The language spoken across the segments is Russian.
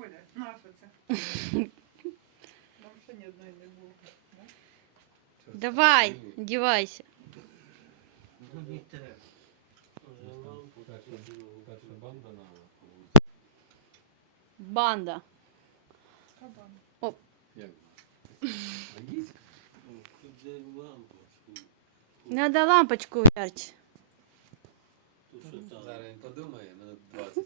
Оля, наша це. Нам ще ні одної не було. да? Давай, одівайся. Ну, не треба. Перша, перша банда на Банда. Кабан. як? Англійська? Тут де лампочку. Надо лампочку ярче. Тут що там? Зараз він подумає, минут 20.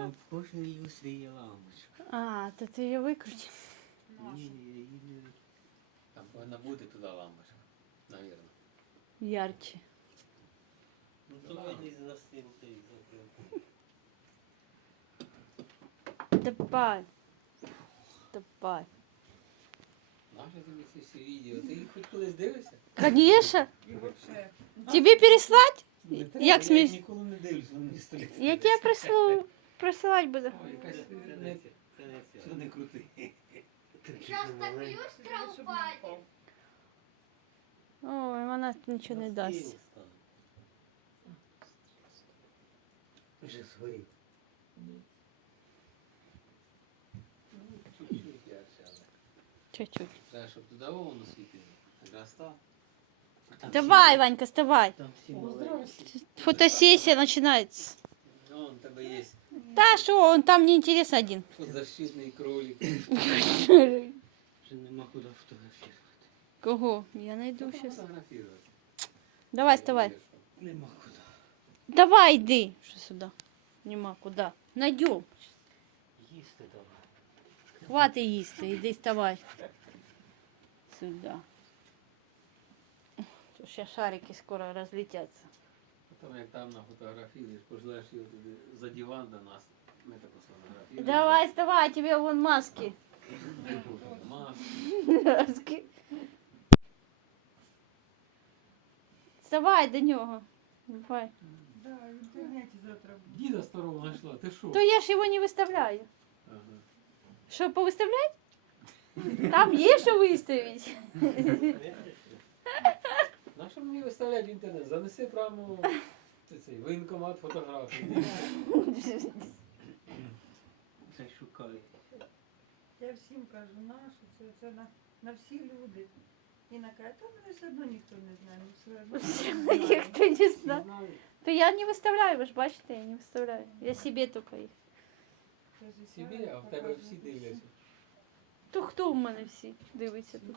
Там в кожній люстрі є лампочка. А, то ти її викрути. Наша. Ні, я її не... Там повинна бути туди лампочка. Навірно. Ярче. Ну то виліз на стінку і закрив. Давай. Давай. Наші тобі ці всі відео. Ти їх хоч колись дивишся? Конечно. І вообще. Тебе переслать? Не треба, Як я сміш? ніколи не дивлюсь, вони мені стоять. Я тебе прислу... присилать буду. Ой, якась Це не... не це. Це не це. Що не крути. Сейчас так Щоб люстра не упадет. впав. Ой, вона нічого не На дасть. стіл стане. Вже згорів. Ну, чуть-чуть ярче, але. Чуть-чуть. Треба, щоб туди воно світило. Якраз так. Там Давай, всі- Ванька, вставай. Там всі О, маленькі. здрасте. Фотосессия начинается. Ну, у тебе є Да, что, он там не интересно один. защитний кролик. Вже нема куди фотографувати. Кого? Я найду Ну, сейчас. фотографувати. Давай, вставай. Нема куди. Давай, иди. Что сюда? Нема куда. Найдем. Їсти давай. Хватит їсти, іди вставай. Сюда. То ще шарики скоро розлетяться. Потім як там на фотографії, пошлеш його туди за диван до нас. Ми так сфотографіруємо. Давай, вставай, тебе вон маски. Мас. Маски. Вставай до нього. Давай. Да, в інтернеті завтра буде. Діда старого знайшла, ти що? То я ж його не виставляю. Ага. Що, повиставлять? Там є що виставити. Що мені виставляти в інтернет? Занеси прямо цей воєнкомат фотографії. Та шукай. Я всім кажу, нашу, це, це на, на всі люди. І на каже, та мене все одно ніхто не знає. Ну, все одно. Ніхто не знає. То я не виставляю, ви ж бачите, я не виставляю. Я собі тільки їх. Каже, Собі, Сара а в тебе всі дивляться. То хто в мене всі дивиться тут?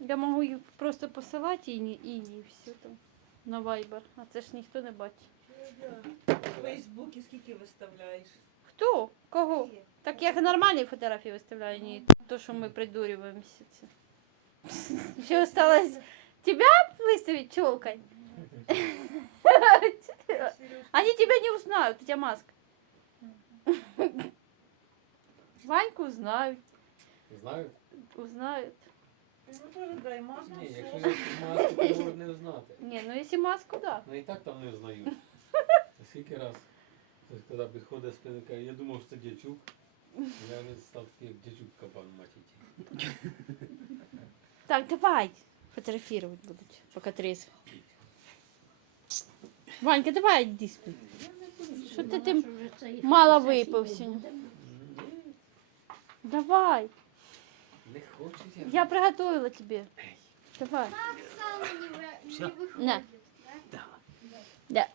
Я можу їх просто посилати і, ні- і, і все там на Viber. А це ж ніхто не бачить. В Фейсбуці скільки виставляєш? Хто? Кого? Є. Так я нормальні фотографії виставляю, не то, що ми придурюємося. Це. Ще осталось тебя выставить челкой? Они тебя не узнают, у тебя маска. Ваньку узнают, Знаю? узнают. Ну теж дай маску. Ні, все. якщо я маску, то можуть не узнати. Не, ну если маску, да. Ну і так там не узнають. Це Скільки раз, хтось коли підходить спина, каже, я думав, що це дячук. Я вже став такий, як дячук кабан матіть. Так, давай. Фотографировать будут, пока трезво. Ванька, давай иди спи. Что ты тим мало випив сьогодні? Давай, Не хочуть я. я приготовила тебе. Давай. Так сало не, вы- Всё? не выходит. На. да? Да.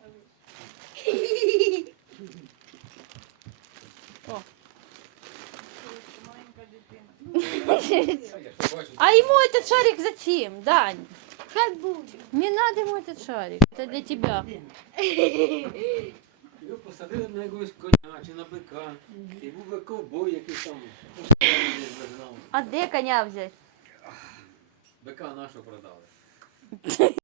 О. Ж бачу, А ему этот шарик зачем, Дань? Как будет? Не надо ему этот шарик. Это для тебя. Його посадили на якогось коня чи на бика. І був би ковбой якийсь там. А де коня взять? Бика нашого продали.